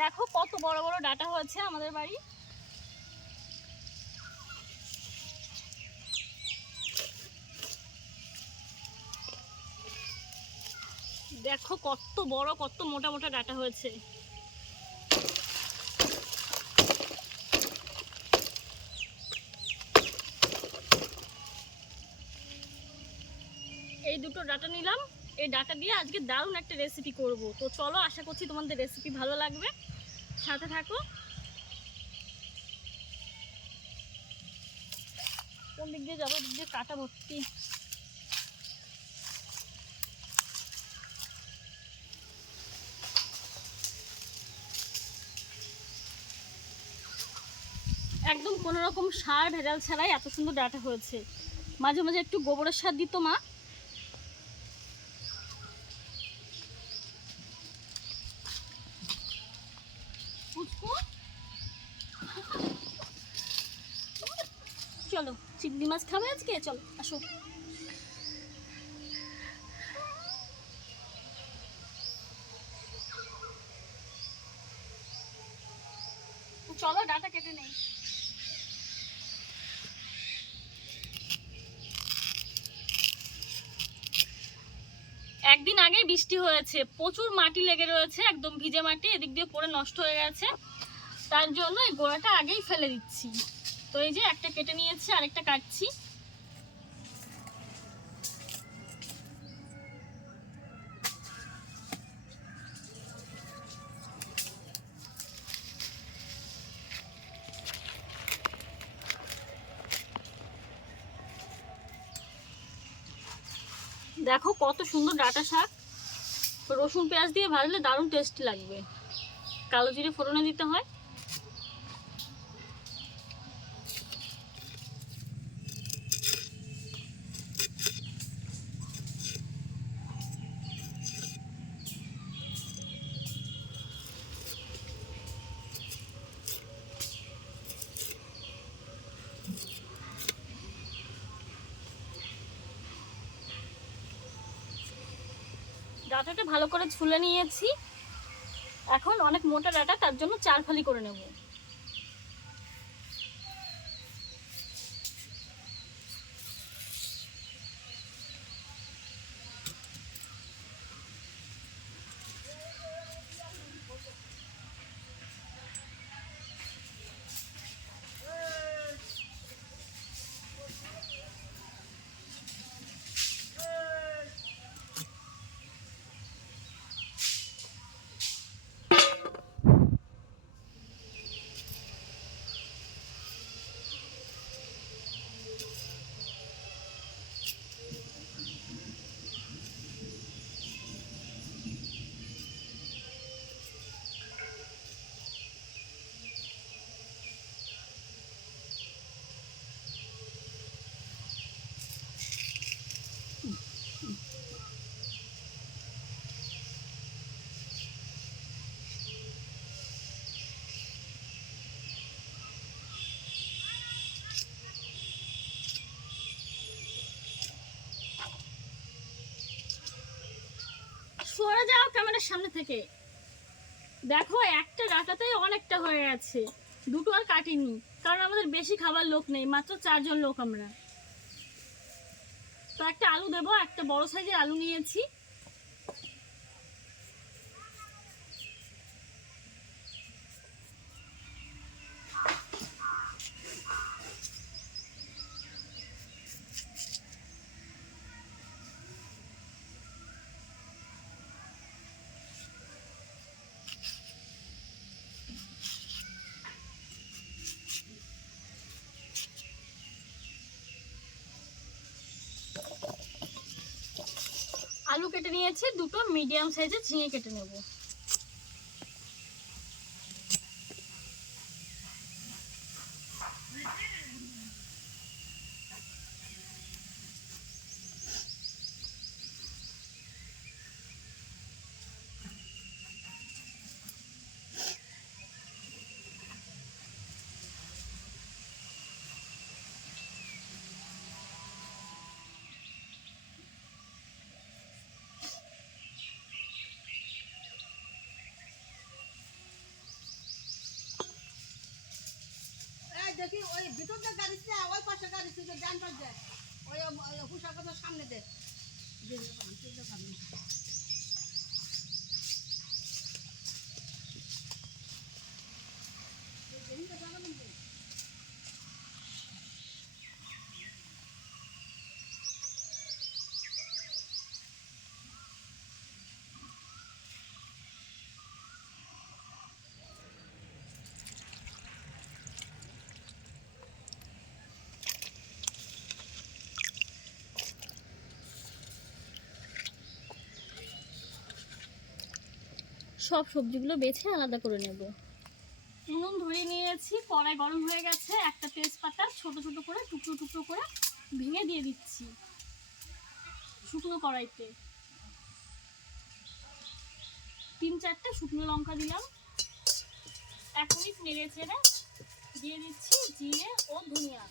দেখো কত বড় বড় ডাটা হয়েছে আমাদের বাড়ি। দেখো কত বড়, কত মোটা মোটা ডাটা হয়েছে। এই দুটো ডাটা নিলাম। এই ডাটা দিয়ে আজকে দারুণ একটা রেসিপি করব। তো চলো আশা করছি তোমাদের রেসিপি ভালো লাগবে। সাথে থাকো। কোন দিক দিয়ে যাব? দিক দিয়ে কাটা ভর্তি। একদম কোনো রকম সার ভেজাল ছাড়াই এত সুন্দর ডাটা হয়েছে। মাঝে মাঝে একটু গোবরের সার দিত মা পুচকু চলো চিংড়ি মাছ খাবে আজকে? চলো, আসো। চলো, ডাটা কেটে নেই। একদিন আগেই বৃষ্টি হয়েছে। প্রচুর মাটি লেগে রয়েছে, একদম ভিজে মাটি, এদিক দিয়ে পরে নষ্ট হয়ে গেছে। তার জন্য এই গোড়াটা আগেই ফেলে দিচ্ছি। তো এই যে একটা কেটে নিয়েছি, আরেকটা কাটছি। দেখো কত সুন্দর ডাটা শাক। রসুন পেঁয়াজ দিয়ে ভাজলে দারুণ টেস্টি লাগবে। কালো জিরে ফোড়নে দিতে হয়। ডাটাটা ভালো করে ছুলে নিয়েছি। এখন অনেক মোটা ডাটা, তার জন্য চার ফালি করে নেব। সরে যাও ক্যামেরার সামনে থেকে। দেখো, একটা ডাটাতেই অনেকটা হয়ে গেছে। দুটো আর কাটিনি, কারণ আমাদের বেশি খাবার লোক নেই, মাত্র চারজন লোক আমরা। তো একটা আলু দেবো, একটা বড় সাইজের আলু নিয়েছি। আলু কেটে নিয়েছি দুটো মিডিয়াম সাইজের ঝিঙে কেটে নেব। ভিতর দিয়ে গাড়ি ছিল, ওই পাশে গাড়ি ছিল, ডান পাশ দিয়ে। ওই হুশা সামনে দে সব সবজিগুলো বেছে আলাদা করে নেব। উনুন ধরে নিয়েছি, কড়াই গরম হয়ে গেছে, একটা তেজপাতা ছোট ছোট করে, টুকরো টুকরো করে ভেঙে দিয়ে দিচ্ছি শুকনো কড়াইতে। তিন চারটে শুকনো লঙ্কা দিলাম। এক মিনিট নেড়ে চেড়ে দিয়ে দিচ্ছি জিরে ও ধনিয়া।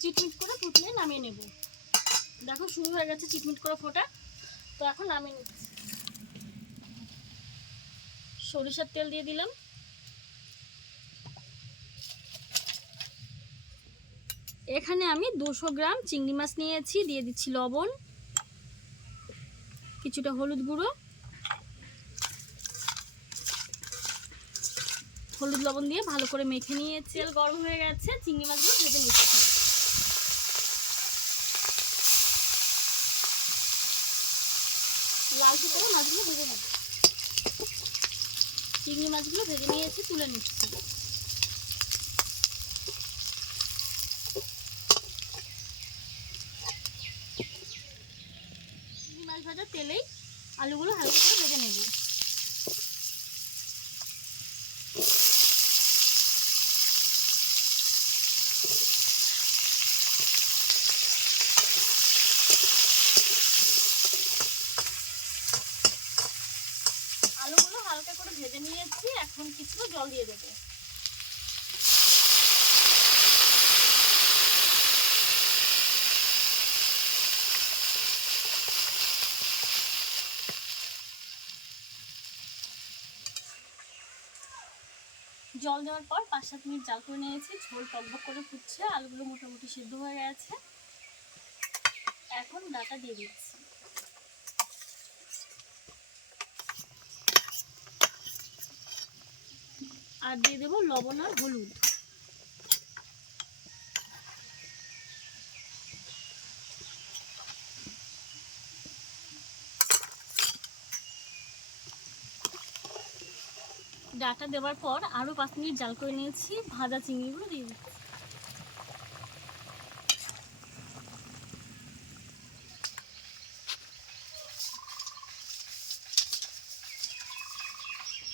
চিটমিট করে ফুটলে নামিয়ে নেব। দেখো, শুরু হয়ে গেছে চিটমিট করে ফোটা। তো এখন আমি সরিষার তেল দিয়ে দিলাম। এখানে আমি দুশো গ্রাম চিংড়ি মাছ নিয়েছি, দিয়ে দিচ্ছি লবণ, কিছুটা হলুদ গুঁড়ো। হলুদ লবণ দিয়ে ভালো করে মেখে নিয়েছি। তেল গরম হয়ে গেছে, চিংড়ি মাছগুলো ভেজে নিচ্ছি। লালচে করে মাছগুলো ভেজে নেব চিংড়ি মাছগুলো ভেজে নিয়েছি, তুলে নিচ্ছি। চিংড়ি মাছ ভাজা তেলেই আলুগুলো হালকা করে ভেজে নেব আলুগুলো হালকা করে ভেজে নিয়েছি, এখন কিছু জল দিয়ে দেবো। জল দেওয়ার পর পাঁচ সাত মিনিট জাল করে নিয়েছি, ঝোল টকবক করে ফুটছে, আলুগুলো মোটামুটি সিদ্ধ হয়ে গেছে। এখন ডাটা দিয়ে দিচ্ছি। আর দিয়ে দেবো লবণ আর হলুদ। ডাটা দেওয়ার পর আরও পাঁচ মিনিট জাল করে নিয়েছি, ভাজা চিংড়িগুলো দিয়ে দিচ্ছি।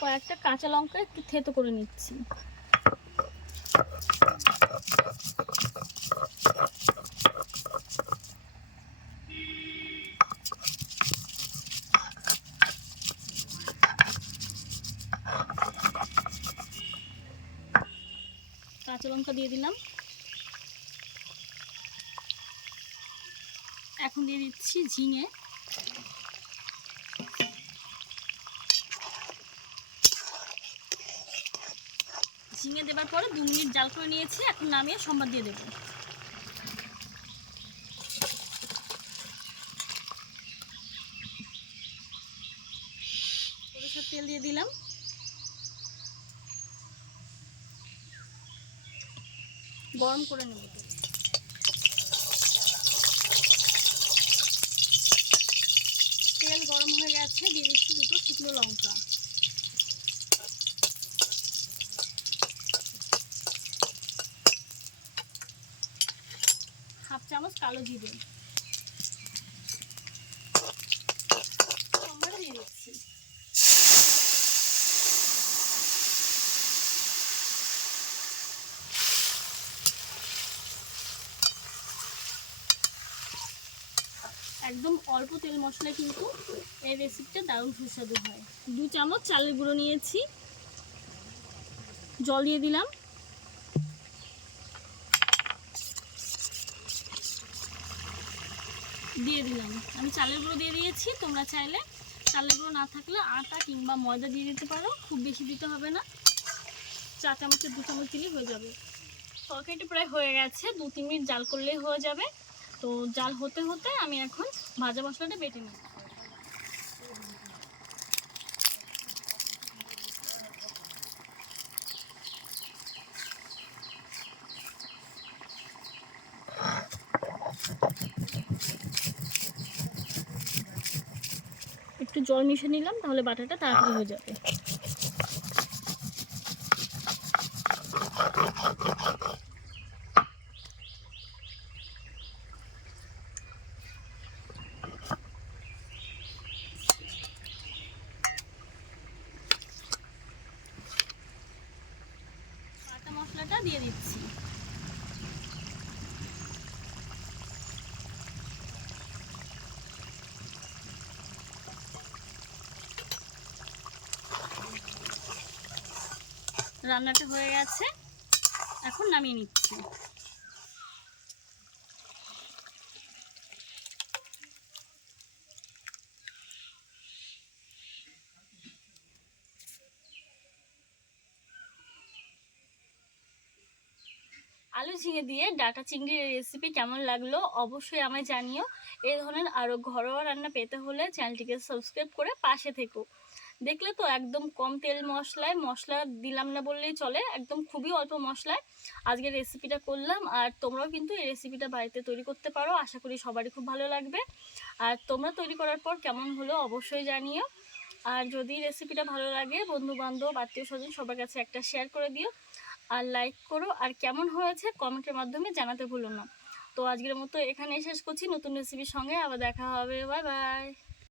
কয়েকটা কাঁচা লঙ্কা একটু থেতো করে নিচ্ছি। কাঁচা লঙ্কা দিয়ে দিলাম। এখন দিয়ে দিচ্ছি ঝিঙে। ঝিঙে দেবার পরে দু মিনিট জাল করে নিয়েছি, এখন নামিয়ে সম্বাদ দিয়ে দেবো। তেল দিয়ে দিলাম। গরম করে নেব তেল গরম হয়ে গেছে, দিয়ে দিচ্ছি দুটো শুকনো লঙ্কা। চামচ কালো জিরে। সম্বারে একদম অল্প তেল মশলা কিন্তু এই রেসিপিটা দারুণ সুস্বাদু হয়। দু চামচ চালের গুঁড়ো নিয়েছি। জল দিয়ে দিলাম। দিয়ে দিলাম। আমি চালের গুঁড়ো দিয়ে দিয়েছি, তোমরা চাইলে চালের গুঁড়ো না থাকলে আটা কিংবা ময়দা দিয়ে দিতে পারো, খুব বেশি দিতে হবে না। চা চামচের দু চামচ দিলেই হয়ে যাবে। তরকারিটি প্রায় হয়ে গেছে, দু তিন মিনিট জাল করলেই হয়ে যাবে। তো জাল হতে হতে আমি এখন ভাজা মশলাটা বেটে নিই একটু জল মিশিয়ে নিলাম তাহলে বাটাটা তাড়াতাড়ি হয়ে যাবে। মশলাটা দিয়ে দিচ্ছি। রান্নাটা হয়ে গেছে। এখন নামিয়ে নিচ্ছি। আলু ঝিঙে দিয়ে ডাটা চিংড়ির রেসিপি কেমন লাগল অবশ্যই আমায় জানিও। এই ধরনের আরও ঘরোয়া রান্না পেতে হলে চ্যানেলটিকে সাবস্ক্রাইব করে পাশে থেকো। দেখলে তো একদম কম তেল মশলায়, মশলা দিলাম না বললেই চলে, একদম খুবই অল্প মশলায়। আজকের রেসিপিটা করলাম, আর তোমরাও কিন্তু এই রেসিপিটা বাড়িতে তৈরি করতে পারো, আশা করি সবারই খুব ভালো লাগবে। আর তোমরা তৈরি করার পর কেমন হলো অবশ্যই জানিও। আর যদি রেসিপিটা ভালো লাগে বন্ধু বান্ধব আত্মীয় স্বজন সবার কাছে একটা শেয়ার করে দিও। আর লাইক করো, আর কেমন হয়েছে কমেন্টের মাধ্যমে জানাতে ভুলো না। তো আজকের মতো এখানেই শেষ করছি, নতুন রেসিপির সঙ্গে আবার দেখা হবে বাই বাই